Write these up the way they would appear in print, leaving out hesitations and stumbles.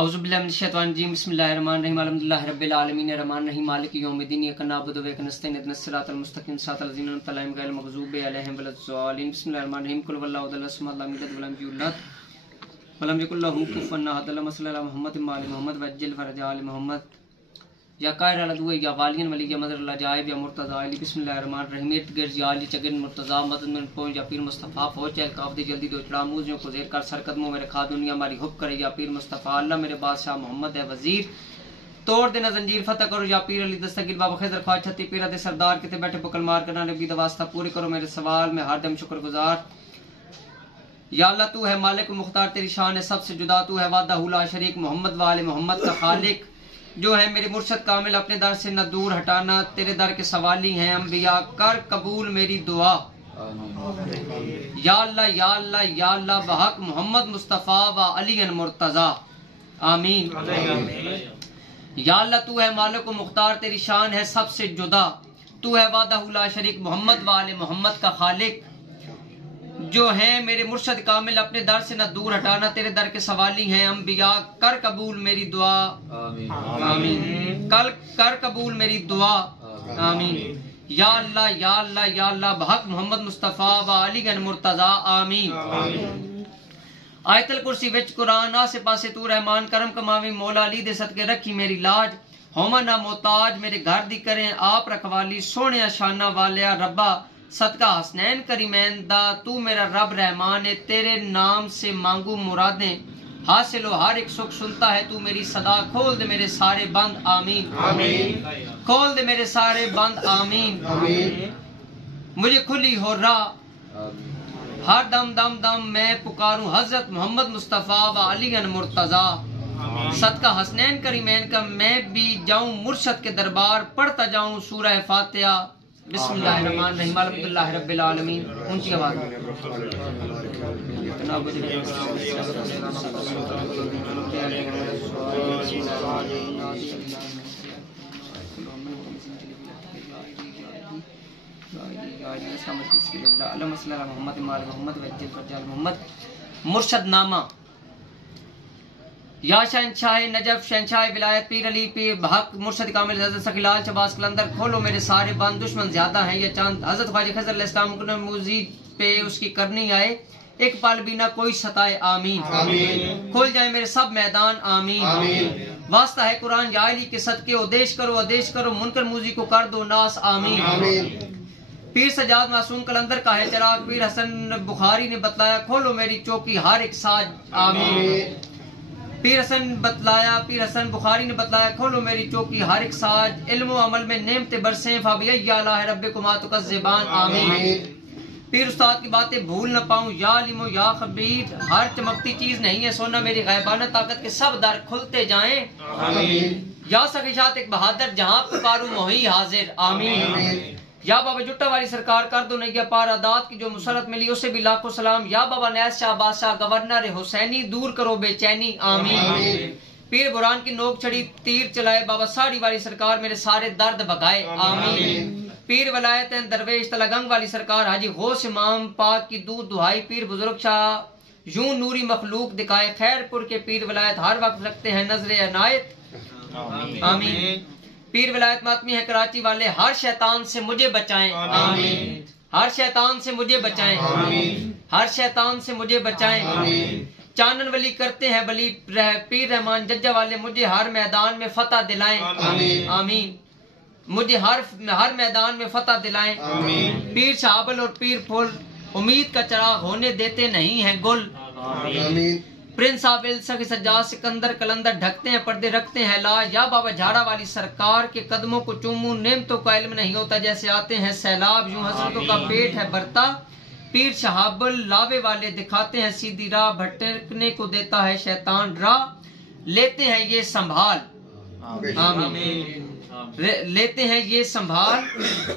औज़ुबिल्लाहि मिनश्शैतानिर्रजीम बिस्मिल्लाहिर्रहमानिर्रहीम अल्हम्दुलिल्लाहि रब्बिल आलमीन अर्रहमानिर रहीम मालिकि यौमिद्दीन इय्याका नअबुदु व इय्याका नस्तईन इहदिनस सिरातल मुस्तक़ीम सिरातल लज़ीना अनअमता अलैहिम गैरिल मग़ज़ूबि अलैहिम वलद्दालिन बिस्मिल्लाहिर्रहमानिर्रहीम कुल हुवल्लाहु अहद अल्लाहु समद लम यलिद वलम यूलद वलम यकुल लहू कुफुवन अहद अल्लाहुम्मा सल्लि अला मुहम्मद व आलि मुहम्मद वअज्जिल फरजा आलि मुहम्मद या कायर अलदुए या वालियन वली या मदर लजाइब या मुर्तज़ा अली बिस्मिल्लाहिर्रहमानिर्रहीम इर्द गिर्द या अली चगिन मुर्तज़ा मदद में पहुंच या पीर मुस्तफ़ा फौज चल काफ़ी जल्दी दो चढ़ा मूजियों को ज़ेर कर सर कदमों में रखा दुनिया हमारी हुब करे या पीर मुस्तफ़ा अल्लाह मेरे बादशाह मोहम्मद है वज़ीर तोड़ देना जंजीर फतह करो या पीर अली दस्तगीर बाबा खैदर ख्वाजा छत्ती पीरा दे सरदार किते बैठे बुकल मार करना नबी दा वास्ता पूरे करो मेरे सवाल में हरदम शुक्रगुजार या अल्लाह तू है मालिक मुख्तार तेरी शान है सबसे जुदा तू है वादा ला शरीक मोहम्मद वाले मोहम्मद का खालिक जो है मेरे मुर्शद कामिल अपने दर से न दूर हटाना तेरे दर के सवाली हैं अंबिया कर कबूल मेरी दुआ या अल्लाह बहक मोहम्मद मुस्तफ़ा व अलीन मुर्तज़ा आमीन। या अल्लाह तू है मालिक मुख्तार तेरी शान है सबसे जुदा तू है वादा ला शरीक मोहम्मद वाले मोहम्मद का खालिक जो है मेरे मुर्शद कामिल अपने दर से न दूर हटाना तेरे दर के सवाली हैं अंबिया कर कबूल मेरी दुआ आमीन कल कर कबूल मेरी दुआ आमीन। या अल्लाह बहक मोहम्मद मुस्तफ़ा व अली मुर्तज़ा आमीन। आयतल कुर्सी विच कुरान आसे पासे तू रहमान करम कमावी मौला अली दे सदके रखी मेरी लाज होमा ना मोहताज मेरे घर दी करें आप रखवाली सोने शाना वालिया रब्बा सदका हसनैन करीमैन दा तू मेरा रब रहमान है तेरे नाम से मांगू मुरादें हासिल हो हर एक सुख सुनता है तू मेरी सदा खोल दे मेरे सारे बंद आमीन आमीन खोल दे मेरे सारे बंद आमीन आमीन मुझे खुली हो राह हर दम दम दम मैं पुकारूं हजरत मोहम्मद मुस्तफ़ा व अली मुर्तज़ा सदका हसनैन करीमैन का मैं भी जाऊं मुर्शद के दरबार पढ़ता जाऊं सूरह फातिहा बिस्मिल्लाहिर्रहमानिर्रहीम अल्हम्दुलिल्लाहि रब्बिल आलमीन। ऊंची आवाज में मुर्शद नामा या शहंशाह नजफ शहंशाह विलायत पीर अली पीर बहक मुर्शद कामिल हज़रत सखीलाल शबाज कलंदर खोलो मेरे सारे बंद दुश्मन ज्यादा हैं या चांद हज़रत ख्वाजा खज़र अलैहिस्सलाम मुजीद पे उसकी करनी आए एक पल भी ना कोई सताए आमीन आमीन खोल जाए मेरे सब मैदान आमीन आमीन वास्ता है कुरान या अली के सदके आदेश करो मुनकर मूजी को कर दो नास आमीन आमीन। पीर सजाद मासूम कलंदर का है चिराग पीर हसन बुखारी ने बतलाया खोलो मेरी चौकी हर एक साज आमीन। पीर हसन बुखारी ने बतलाया खोलो मेरी चौकी हर एक साज इल्म अमल में नेमते बरसे फाबिया रब्बिकुमा तुकज़्ज़िबान आमीन। पीर उस्ताद की बातें भूल न पाऊं या अलीमो या खबीर हर चमकती चीज नहीं है सोना मेरी गैबाना ताकत के सब दर खुलते जाएं आमीन। या सखीशात एक बहादुर जहां पुकारूं मोही हाजिर आमीन। या बाबा जुट्टा वाली सरकार कर दो नैया पार आदात की जो मुसरत मिली उसे भी लाखों सलाम। या बाबा नैस शाह बादशाह गवर्नर हुसैनी दूर करो बेचैनी आमीन। पीर बुरान की नोक चढ़ी तीर चलाए बाबा साड़ी वाली सरकार मेरे सारे दर्द भगाए आमीन। पीर वलायत दरवेश तलगंग वाली सरकार हाजी गौस इमाम पाक की दूध दुहाई पीर बुजुर्ग शाह यूं नूरी मखलूक दिखाए खैरपुर के पीर वलायत हर वक्त रखते हैं नजरे अनायत आमीन। पीर विलायत मातमी है कराची वाले हर शैतान से मुझे बचाएं आमीन हर शैतान से मुझे बचाएं आमीन हर शैतान से मुझे बचाएं आमीन। चानन वली करते हैं बली पीर रहमान जज्जा वाले मुझे हर मैदान में फतह दिलाएं आमीन आमीन मुझे हर मैदान में फतह दिलाएं आमीन। पीर शाहबल और पीर फुल उम्मीद का चराग होने देते नहीं हैं गुल आमीन। प्रिंस आबिल सखी सज्जाद सिकंदर कलंदर ढकते हैं पर्दे रखते हैं लाज। या बाबा झाड़ा वाली सरकार के कदमों को चूमूं नेमतों का इल्म नहीं होता जैसे आते हैं सैलाब यूं हसरतों का पेट है भरता। पीर शहाबुल लावे वाले दिखाते हैं सीधी राह भटकने को देता है शैतान राह लेते हैं ये संभाल आमीन लेते हैं ये संभाल।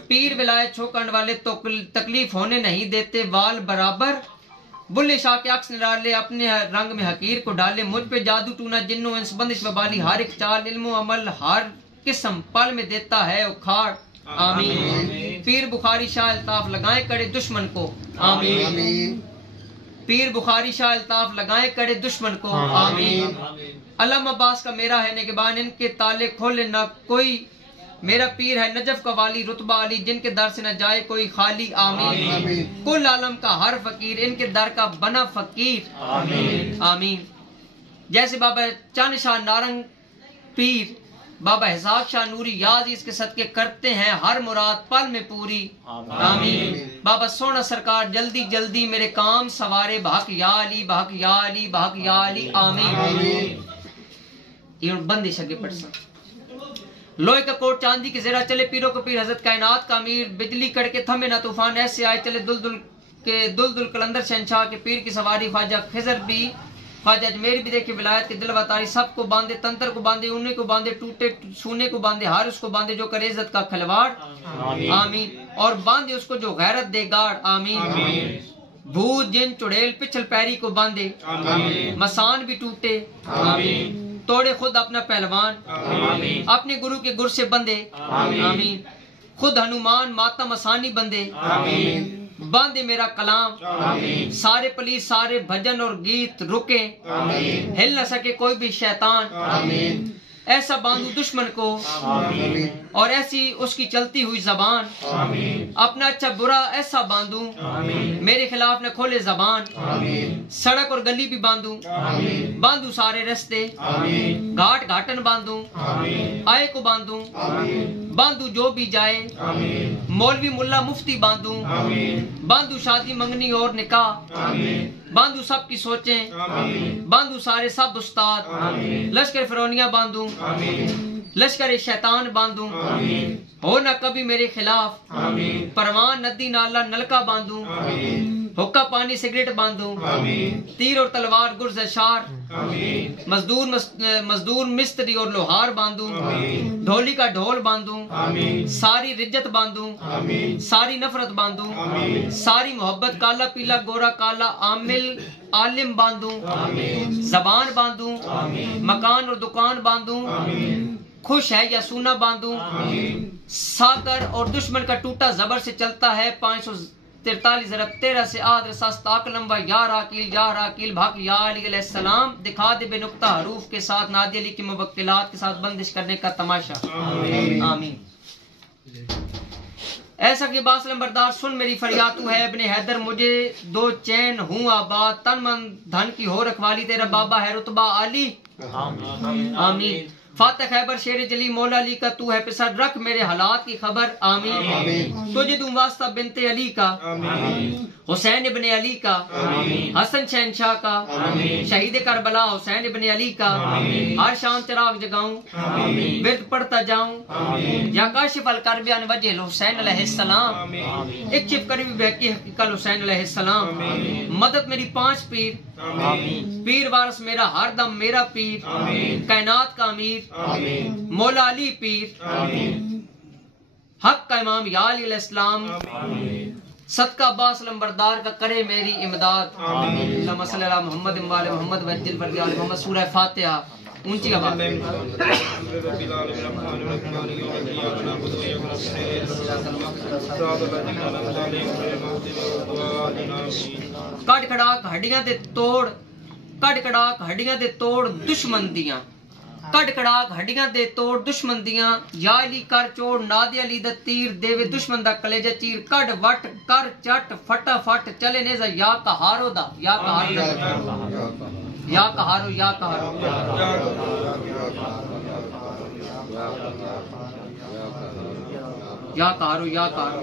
पीर विलायत छोकंड वाले तो तकलीफ होने नहीं देते वाल बराबर बुल्ले शाह के अक्स निराले अपने रंग में हकीर को डाले मुझ पे जादू टूना जिन्नो इंस बंदिश वबाली हर एक चाल इल्मो अमल हर किस्म पल में देता है उखाड़ आमीन। पीर बुखारी शाह अल्ताफ लगाए कड़े दुश्मन को आमीन। पीर बुखारी शाह अल्ताफ लगाए कड़े दुश्मन को आमीन। अलम अब्बास का मेरा है निगहबान, इनके ताले खोले ना कोई, मेरा पीर है नजफ का वाली रुतबा अली, जिनके दर से न जाए कोई खाली आमीन। कुल आलम का हर फकीर, इनके दर का बना फकीर आमीन आमीन। जैसे बाबा चंद शाह नारंग पीर, बाबा हिसाब शाह नूरी याद इसके सदके करते हैं हर मुराद पल में पूरी आमीन। बाबा सोना सरकार जल्दी जल्दी मेरे काम सवारे, भाग या अली भाग या अली भाग या अली आमीन। ये बंदिश आगे पढ़ सकते। लोहे का कोट चांदी के जरा चले पीरों को पीर, हजरत कायनात का अमीर, बिजली कड़के थमे ना तूफान, ऐसे आए चले दुलदुल कलंदर शहनशाह के पीर की सवारी। ख्वाजा खिजर भी, ख्वाजा अजमेर भी देखे विलायत के दिल वतारी, सबको बांधे तंत्र को बांधे, उन्हें को बांधे, टूटे सोने को बांधे, हर उसको बांधे जो करे इज्जत का खिलवाड़ आमीन। और बांधे उसको जो गैरत दे गाड़ आमीन। भूत जिन चुड़ैल पिछल पैरी को बांधे, मसान भी टूटे आमीन। तोड़े खुद अपना पहलवान, अपने गुरु के गुर से बंदे आमीन। खुद हनुमान माता मसानी बंदे, बांधे मेरा कलाम, सारे पलीस सारे भजन और गीत रुके, हिल न सके कोई भी शैतान। ऐसा बांधू दुश्मन को और ऐसी उसकी चलती हुई जबान, अपना अच्छा बुरा ऐसा बांधू, मेरे खिलाफ न खोले जबान। सड़क और गली भी बांधू, बांधू सारे रास्ते, घाट घाटन बांधू, आए को बांधू, बांधू जो भी जाए, मौलवी मुल्ला मुफ्ती बांधू, बांधू शादी मंगनी और निकाह, बांधू सबकी सोचें, बांधू सारे सब उस्ताद, लश्कर फिरौनिया बांधू, लश्कर शैतान बांधू, हो न कभी मेरे खिलाफ, परवान नदी नाला नलका बांधू, हुक्का पानी सिगरेट बांधू, तीर और तलवार गुर्ज अशार, मजदूर मिस्त्री और लोहार बांधू, ढोली का ढोल बांधू, सारी रिज्जत बांधू, सारी नफरत बांधू, सारी मोहब्बत काला पीला गोरा काला आमिल आलिम बांधू, जबान बांधू, मकान और दुकान बांधू, खुश है या सूना बांधू, साकर और दुश्मन का टूटा जबर से चलता है 543 ज़रब 13 से आद रसास्ताक लंबा या राकील भाग या अली अलैहिस्सलाम, दिखा दे बेनुक्ता हरूफ के साथ नादी अली की मुवक्किलात के साथ बंदिश करने का तमाशा आमीन। ऐसा कि बासलम बरदार सुन मेरी फरियाद तू है इब्ने हैदर, मुझे दो चैन हूँ आबाद, तन मन धन की हो रखवाली, तेरा बाबा है रुतबा अली आमीन। फातह खैबर शेर जली मौला अली का तू है पिसर, रख मेरे हालात की खबर आमीन। तुझे दूं वास्ता बिनते अली का, हुसैन इब्ने अली का, हसन शहनशाह का, शहीद करबला हुसैन इब्ने अली का, हर शाम चिराग जगाऊं, विर्द पढ़ता जाऊं, या काशिफ अल करब अन वजह हुसैन अलैहिस्सलाम, इक्शिफ करबी बहकी हकीकत हुसैन अलैहिस्सलाम। मदद मेरी 5 पीर, पीर वारस मेरा हर दम मेरा पीर, कायनात का अमीर मौला अली पीर, हक का इमाम या अली अलैहिस्सलाम, सदका अब्बास लंबरदार का करे मेरी इमदाद। अल्लाहुम्मा सल्ली अला मुहम्मद व आले मुहम्मद वज्जिल फरज आले मुहम्मद। सूरह फातिहा ऊंची आवाज कट खड़ाक हड्डियां दे तोड़, कट खड़ाक हड्डियां दे तोड़ दुश्मन दियां, कट कड़ाक हड्डियां दे तोड़ दुश्मन दियां, या अली कर चोड़ नादे अली दा तीर, देवे दुश्मन दा कलेजा चीर, कट वट कर चट फटाफट चले नेजा, या कहारो दा या कहारो या कहारो या कहारो या कहारो या कहारो या कहारो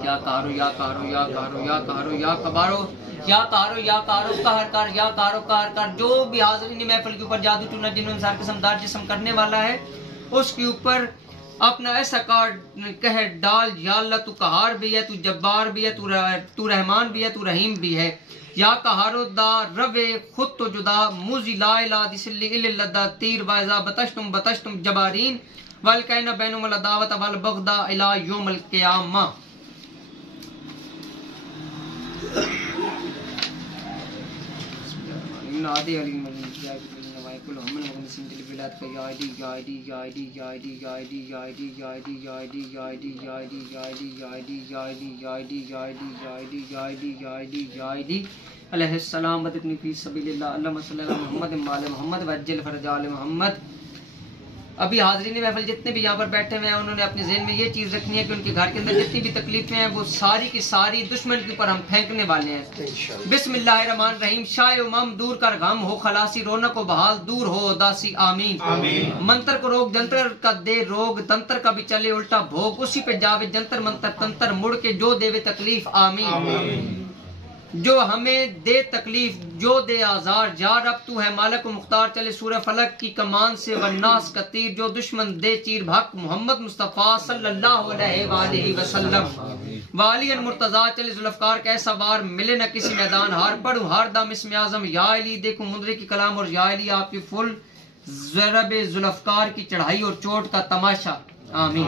या कहारो या कहारो या कहारो या कबारो या कारो या कारो कहर कर या कारो कहर कर। जो भी हाज़रीन महफिल के ऊपर जादू टूना जिन्होंने इंसान किस्मदार जिस्म करने वाला है, उसके ऊपर अपना ऐसा कार्ड कह डाल, या अल्लाह तू कहार भी है, तू जब्बार भी है, तू रहमान भी है, तू रहीम भी है। या कहारो दा रवे खुद तो जुदा, मुजी ला इला दिसली इल्लल्लाह तीर वाजा बतशतुम जबारीन वल कैना बैनुल अदावत वल बगदा इला यौमल क़ियामा। नादे अली कुल हमन मगम सिंदल विलायत का या अली या अली या अली या अली या अली या अली या अली या अली या अली या अली या अली या अली या अली या अली या अली या अली या अली या अली या अली अलैहिस्सलाम बदकनी फी सबीलिल्लाह अल्लाहुम्मा सल्ली अला मुहम्मद व अला मुहम्मद वज्जल फरज आल मुहम्मद। अभी हाज़रीन महफिल जितने भी यहाँ पर बैठे हुए हैं उन्होंने अपने ज़हन में ये चीज़ रखनी है कि उनके घर के अंदर जितनी भी तकलीफें हैं वो सारी की सारी दुश्मन के ऊपर हम फेंकने वाले हैं। बिस्मिल्लाहिर्रहमानिर्रहीम। शाय उमम दूर कर गम हो खलासी, रौनक व बहाल दूर हो उदासी, आमीन। मंत्र को रोग जंतर का दे रोग, तंत्र का भी चले उल्टा भोग, उसी पे जावे जंतर मंत्र तंत्र, मुड़ के जो देवे तकलीफ, आमीन। जो हमें दे तकलीफ जो दे आजार, या रब तू है मालिक मुख्तार, चले सूरह फलक की कमान से वन्नास का तीर, जो दुश्मन दे चीर भक मोहम्मद मुस्तफ़ा सल्लल्लाहु अलैहि वसल्लम। वालियन मुर्तजा चले जुल्फकार कैसा वार, मिले न किसी मैदान हार, पढ़ू हर दम इसमें आजम या अली, देखूं मुंदरी की कलाम और या अली आपकी फुल ज़रब जुल्फकार की चढ़ाई और चोट का तमाशा, आमीन।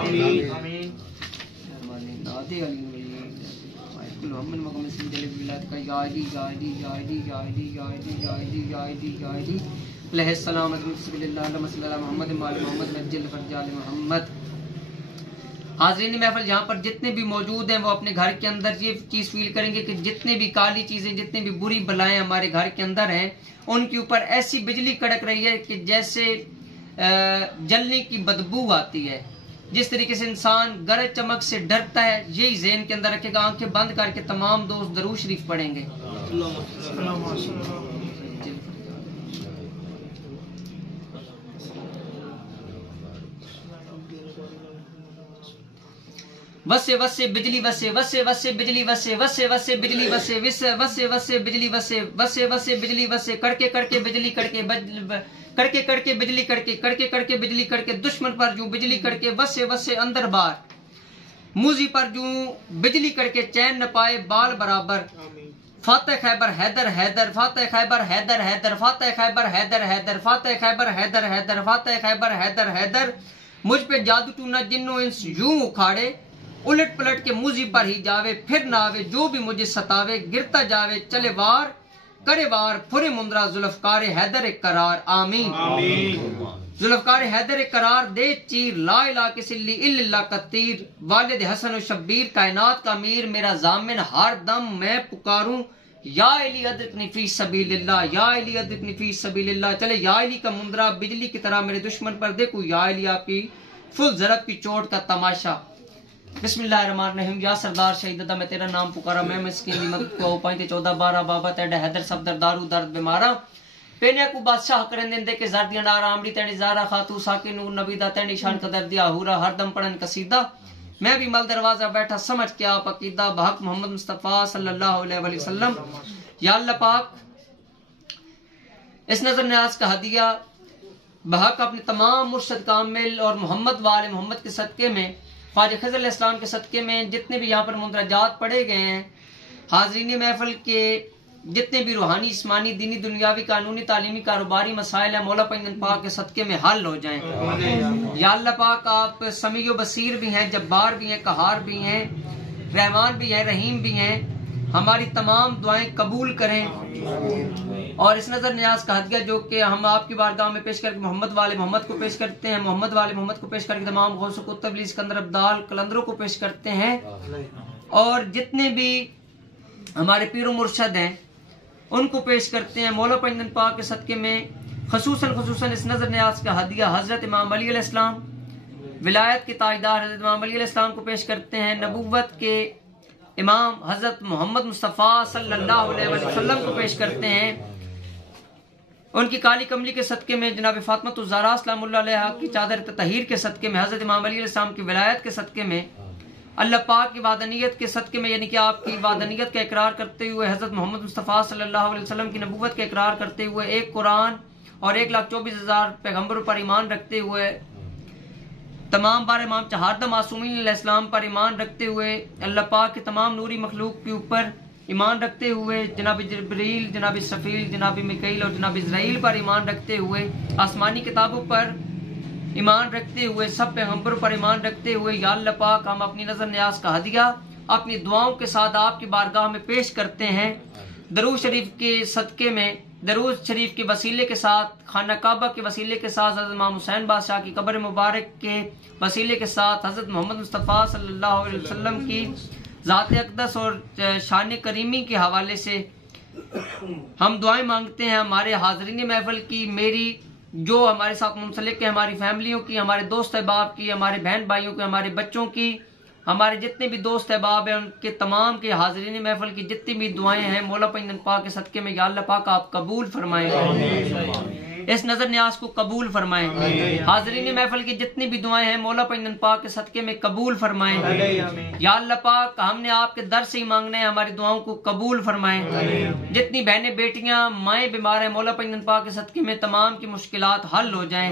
हाज़रीन महफिल यहाँ पर जितने भी मौजूद हैं वो अपने घर के अंदर ये चीज फील करेंगे कि जितने भी काली चीजें जितनी भी बुरी बलाएं हमारे घर के अंदर हैं उनके ऊपर ऐसी बिजली कड़क रही है कि जैसे जलने की बदबू आती है। जिस तरीके से इंसान गरज चमक से डरता है यही ज़हन के अंदर रखेगा। आंखें बंद करके तमाम दोस्त दरूद शरीफ पढ़ेंगे। वसे वसे बिजली वसे वसे वसे बिजली वसे वसे वसे बिजली वसे वसे वसे बिजली वसे वसे वसे बिजली वसे, कड़के कड़के बिजली कड़के कड़के कड़के बिजली कड़के कड़के कड़के बिजली कड़के, दुश्मन पर जूं बिजली कड़के वसे वसे अंदर बार, मूजी पर जूं बिजली कड़के चैन न पाए बाल बराबर। फातह खैबर हैदर हैदर, फातह खैबर हैदर हैदर, फातह खैबर हैदर हैदर, फातह खैबर हैदर हैदर, फातह खैबर हैदर हैदर। मुझ पे जादू टू न जिन्नो इंस यूं उखाड़े, उलट पलट के मूजी पर ही जावे, फिर ना आवे जो भी मुझे सतावे, गिरता जावे चले वार करे वार, फुरे मुंदरा जुल्फकार हैदर करार, आमीन। जुल्फकार हैदर करार दे चीर, ला इला के सिल्ली इल्ला का तीर, वालिद हसन शब्बीर कायनात का मीर, मेरा जामिन हर दम मैं पुकारूं, या अली अदरिकनी फी सबीलिल्लाह, या अली अदरिकनी फी सबीलिल्लाह। चले या अली का मुंदरा बिजली की तरह मेरे दुश्मन पर देखूं, या अली आपकी फुल जरब की चोट का तमाशा। बिस्मिल्लाहिर्रहमानिर्रहीम। या सरदार शहीदा मैं तेरा नाम पुकारा, मैं मिस्किन दी मदद को 14 12 बाबा तेरा हैदर सब दरदारू दर्द बीमारा, पेने को बादशाह करें देंदे के जर्दियां नार आमड़ी तेरी जारा खातू साकिन नूर नबीदा तेरी शान कदर दिया हुरा, हरदम पढ़न कसीदा, मैं भी मल दरवाजा बैठा समझ के आप अकीदा, बहक मोहम्मद मुस्तफ़ा सल्लल्लाहु अलैहि वसल्लम। या अल्लाह पाक इस नजर न्याज का हदिया बहक अपने तमाम मुर्शद कामिल और मोहम्मद वाले मोहम्मद के सदके में, ख्वाजा खज़र अलैहिस्सलाम के सदके में जितने भी यहाँ पर मुंदरजात पढ़े गए हैं, हाज़रीन महफिल के जितने भी रूहानी जिस्मानी दीनी दुनियावी कानूनी तालीमी कारोबारी मसाइल है, मौला पैगंबर पाक के सदके में हल हो जाएं। या अल्लाह पाक आप समीओ बसीर भी हैं, जब्बार भी हैं, कहार भी हैं, रहमान भी हैं, रहीम भी हैं। हमारी तमाम दुआएं कबूल करें। और इस नजर न्याज का हदिया जो कि हम आपकी बारगाह में पेश करके मोहम्मद वाले मोहम्मद को पेश करते हैं, मोहम्मद वाले मोहम्मद को पेश करके तमाम गौस कुतुब सिकंदर अब्दाल कलंदरों को पेश करते हैं, और जितने भी हमारे पीरो मुर्शद हैं उनको पेश करते हैं। मौला पैगंबर पाक के सदके में खसूसन इस नजर न्याज का हदिया हजरत इमाम अली अलैहिस्सलाम, विलायत के ताजदार हजरत इमाम अली अलैहिस्सलाम को पेश करते हैं, नबुव्वत के इमाम हजरत मोहम्मद मुस्तफ़ा सल्लल्लाहु अलैहि वसल्लम को पेश करते हैं। उनकी काली कमली के सदके में जनाब फातिमा ज़हरा सलामुल्लाह अलैहा की चादर तहीर के सदके में, हजरत इमाम अली अलैहिस्सलाम की विलायत के सदके में, अल्लाह पाक की वादनीयत के सदके में, यानी कि आपकी वादनीयत का इकरार करते हुए, हजरत मोहम्मद मुस्तफ़ा सल्लल्लाहु अलैहि वसल्लम की नबुव्वत का इकरार करते हुए, एक कुरान और 1,24,000 पैगम्बरों पर ईमान रखते हुए, तमाम बार इमाम चहारदा मासूमीन अलैहिस्सलाम पर ईमान रखते हुए, अल्लाह पाक के तमाम नूरी मखलूक के ऊपर ईमान रखते हुए, जनाब जिब्रील, जनाब सफ़ील, जनाब मिकाईल और जनाब इज़राइल पर ईमान रखते हुए, आसमानी किताबों पर ईमान रखते हुए, सब पैगम्बरों पर ईमान रखते हुए, या अल्लाह पाक हम अपनी नजर न्याज का हदिया अपनी दुआओं के साथ आपकी बारगाह में पेश करते हैं। दरूद शरीफ के सदके में दरूद शरीफ के वसीले के साथ, खाना काबा के वसीले के साथ, हज़रत इमाम हुसैन बादशाह की कब्र मुबारक के वसीले के साथ, हज़रत मोहम्मद मुस्तफ़ा सल्लल्लाहु अलैहि वसल्लम की ज़ात अक़दस और शान करीमी के हवाले से हम दुआएं मांगते हैं। हमारे हाज़रीन महफिल की, मेरी जो हमारे साथ मुंसलिक है, हमारी फैमिलियों की, हमारे दोस्त अहबाब की, हमारे बहन भाइयों की, हमारे बच्चों की, हमारे जितने भी दोस्त अहबाब हैं उनके तमाम के हाज़रीन महफिल की जितनी भी दुआएं हैं मौला पैगंबर पाक के सदक़े में या अल्लाह पाक आप कबूल फरमाएं, इस नजर न्याज को कबूल फरमाएं। हाज़रीन महफिल की जितनी भी दुआएं हैं मौला पैगंबर पाक के सदक़े में कबूल फरमाएं। या अल्लाह पाक हमने आपके दर से ही मांगना है, हमारी दुआओं को कबूल फरमाएं। जितनी बहनें बेटियां माएँ बीमार हैं मौला पैगंबर पाक के सदक़े में तमाम की मुश्किलात हल हो जाएं,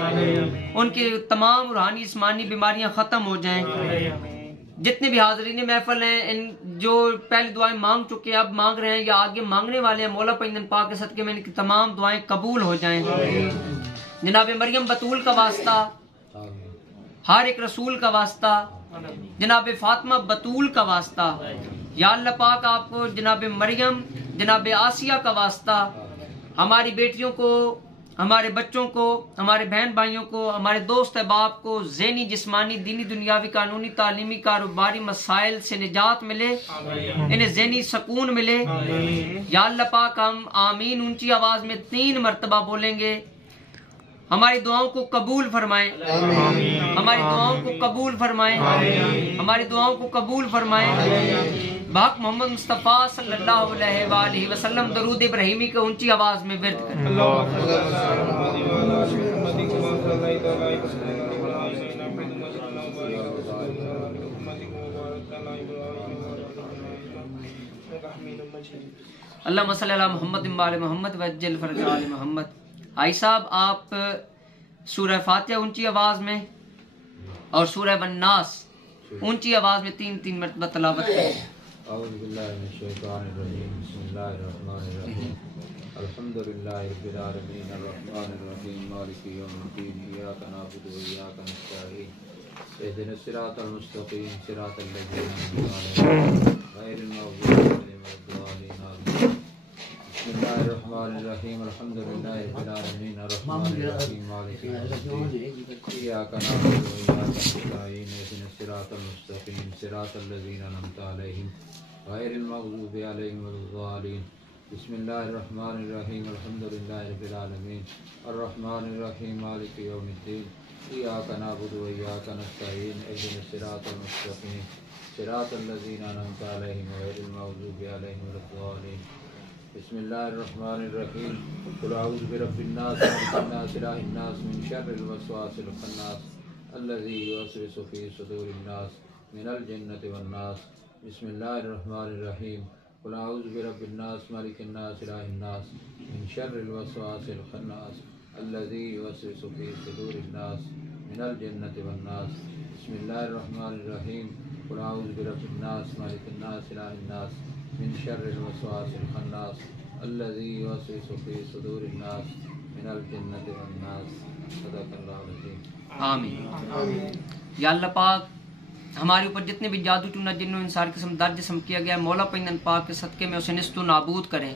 उनकी तमाम रूहानी जिस्मानी बीमारियां खत्म हो जाएं। जितने भी हाज़रीन महफिल हैं, इन जो पहले दुआएं मांग चुके हैं, अब मांग रहे हैं या आगे मांगने वाले हैं, मौला पैगंबर पाक के सदक़े में इनकी तमाम दुआएं कबूल हो जाएं। जनाब मरियम बतूल का वास्ता, हर एक रसूल का वास्ता, जनाब फातिमा बतूल का वास्ता, या अल्लाह पाक आपको जनाब मरियम, जनाब आसिया का वास्ता, हमारी बेटियों को, हमारे बच्चों को, हमारे बहन भाइयों को, हमारे दोस्त अहबाब को ज़हनी, जिस्मानी, दीनी, दुनियावी, कानूनी, तालीमी, कारोबारी मसाइल से निजात मिले, इन्हें ज़हनी सुकून मिले। या अल्लाह पाक हम आमीन ऊंची आवाज में 3 मरतबा बोलेंगे। हमारी दुआओं को कबूल फरमाएं, हमारी दुआओं को कबूल फरमाएं, हमारी दुआओं को कबूल फरमाएं। बाक मोहम्मद मुस्तफ़ा सल्लल्लाहु अलैहि वसल्लम दरूद इब्राहिमी को ऊंची आवाज में विर्द करें। अल्लाहुम्मा सल्ली अला मुहम्मद व आले मुहम्मद वज्जल फरज आले मुहम्मद। भाई साहब आप सूरह फातिहा ऊंची आवाज में और सूरह वन्नास ऊंची आवाज में 3-3 मरतबा तलावत करें। औज़ु बिल्लाहि मिनश शैतानिर रजीम, बिस्मिल्लाहिर रहमानिर रहीम, अल्हम्दुलिल्लाहि रब्बिल आलमीन, अर्रहमानिर रहीम, मालिकि यौमिद्दीन, इय्याका नअबुदु व इय्याका नस्तईन, इहदिनस सिरातल मुस्तक़ीम, सिरातल लज़ीना अनअमता अलैहिम, गैरिल मग़दूबि अलैहिम वलद्दालिन। बिस्मिल्लाहिर रहमानिर रहीम, अल्हम्दुलिल्लाहि रब्बिल आलमीन, अर्रहमानिर रहीम, मालिकि यौमिद्दीन, इय्याका नअबुदु व इय्याका नस्तईन, इहदिनस सिरातल मुस्तक़ीम, सिरातल लज़ीना अनअमता अलैहिम, गैरिल मग़दूबि अलैहिम वलद्दालिन। बिस्मिल्लाहिर रहमानिर रहीम, अल्हम्दुलिल्लाहि रब्बिल आलमीन, अर्रहमानिर रहीम, मालिकि यौमिद्दीन, इय्याका नअबुदु व इय्याका नस्तईन, इहदिनस सिरातल मुस्तक़ीम, सिरातल लज़ीना अनअमता अलैहिम, गैरिल मग़दूबि अलैहिम वलद्दालिन। बिस्मिल्लाहिर रहमानिर रहीम, कुल अऊज़ु बिरब्बिन नास, मलिकिन नास, इलाहिन नास, मिन शर्रिल वस्वासिल खन्नास, अल्लज़ी युवस्विसु फ़ी सुदूरिन नास, मिनल जिन्नति वन नास। बिस्मिल्लाहिर रहमानिर रहीम, कुल अऊज़ु बिरब्बिन नास, मलिकिन नास, इलाहिन नास, मिन शर्रिल वस्वासिल खन्नास, अल्लज़ी युवस्विसु फ़ी सुदूरिन नास, मिनल जिन्नति वन नास। बिस्मिल्लाहिर रहमानिर रहीम, कुल अऊज़ु बिरब्बिन नास, मलिकिन नास, इलाहिन नास, मिन शर्रिल वस्वासिल खन्नास, अल्लज़ी युवस्विसु फ़ी सुदूरिन नास, मिनल जिन्नति वन नास। सदक़ल्लाहुल अज़ीम। आमीन। या अल्लाह पाक हमारे ऊपर जितने भी जादू टूना जिन्नो इंसान किस्म दर जिस्म किया गया मौला पैगंबर पाक के सदक़े में उसे निस्तो नाबूद करें।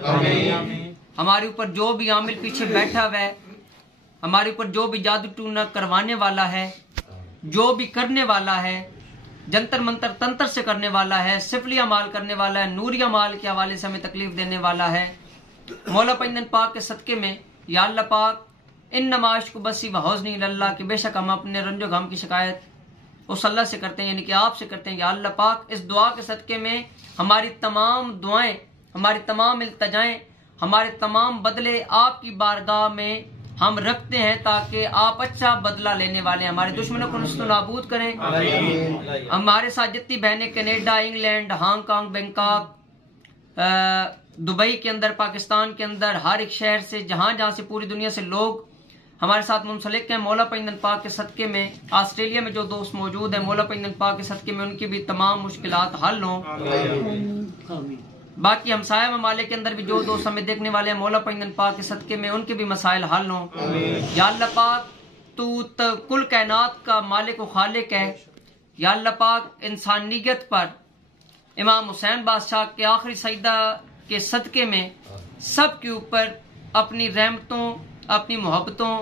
हमारे ऊपर जो भी आमिल पीछे बैठा हुआ है, हमारे ऊपर जो भी जादू टूना करवाने वाला है, जो भी करने वाला है, जंतर मंतर तंत्र से करने वाला है, सिफलिया माल करने वाला है, नूरिया माल के हवाले से हमें तकलीफ देने वाला है, मौला पैगंबर पाक के सदक़े में या अल्लाह पाक इन नमाश को बसी व हौज़नी अल्लाह कि बेशक हम अपने रंजो गम की शिकायत उस अल्लाह से करते हैं, यानी कि आपसे करते हैं। या अल्लाह पाक इस दुआ के सदक़े में हमारी तमाम दुआएं, हमारी तमाम इल्तजाएं, हमारे तमाम बदले आपकी बारगाह में हम रखते हैं ताकि आप अच्छा बदला लेने वाले हमारे दुश्मनों को नस्तो नाबूद करें। हमारे साथ जितनी बहनें Canada, England, Hong Kong, Bangkok, Dubai के अंदर, पाकिस्तान के अंदर, हर एक शहर से जहां जहां से पूरी दुनिया से लोग हमारे साथ मुंसलिक हैं, मौला पैगंबर पाक के सदक़े में, ऑस्ट्रेलिया में जो दोस्त मौजूद हैं, मौला पैगंबर पाक के सदक़े में उनकी भी तमाम मुश्किलात हल हों। बाकी हमसाया ममालिक के अंदर भी जो दोस्त हमें देखने वाले हैं, मौला पैगंबर पाक के सदक़े में उनके भी मसाइल हल हों। या अल्लाह पाक तू कुल कायनात का मालिक व खालिक है। या अल्लाह पाक इंसानियत पर इमाम हुसैन बादशाह के आखिरी सजदा के सदक़े में सब के ऊपर अपनी रहमतों अपनी मोहब्बतों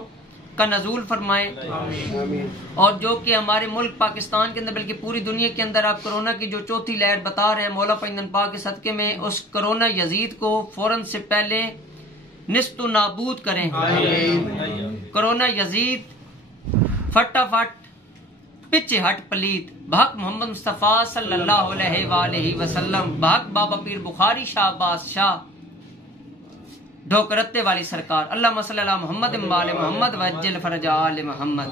का नजूल फरमाएं। और जो कि हमारे मुल्क पाकिस्तान के अंदर बल्कि पूरी दुनिया के अंदर आप कोरोना की जो चौथी लहर बता रहे हैं, मौला पैगंबर पाक के सदके में उस कोरोना यजीद को फौरन से पहले निस्तु नाबूद करें। कोरोना यजीद फटाफट पिछे हट पलीत भाग मोहम्मद मुस्तफ़ा सल्लल्लाहु अलैहि वसल्लम, भाग बाबा पीर बुखारी शाह बादशाह ढोकरत्ते वाली सरकार। अल्लाह मसल्ला मोहम्मद वाले मोहम्मद वज्जल फरजा आले मोहम्मद।